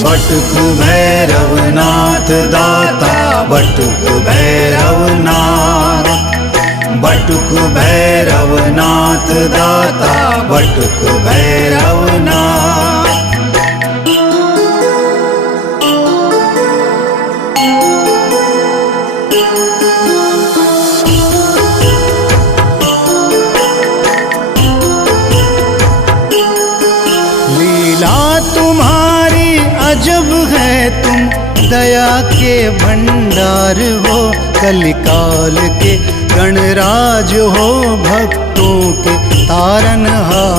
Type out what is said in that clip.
बटुक भैरवनाथ दाता, बटुक भैरवनाथ, बटुक भैरवनाथ दाता, बटुक भैरवनाथ। लीला तुम्हारी अजब है, तुम दया के भंडार हो, कलिकाल के गणराज हो, भक्तों के तारनहार।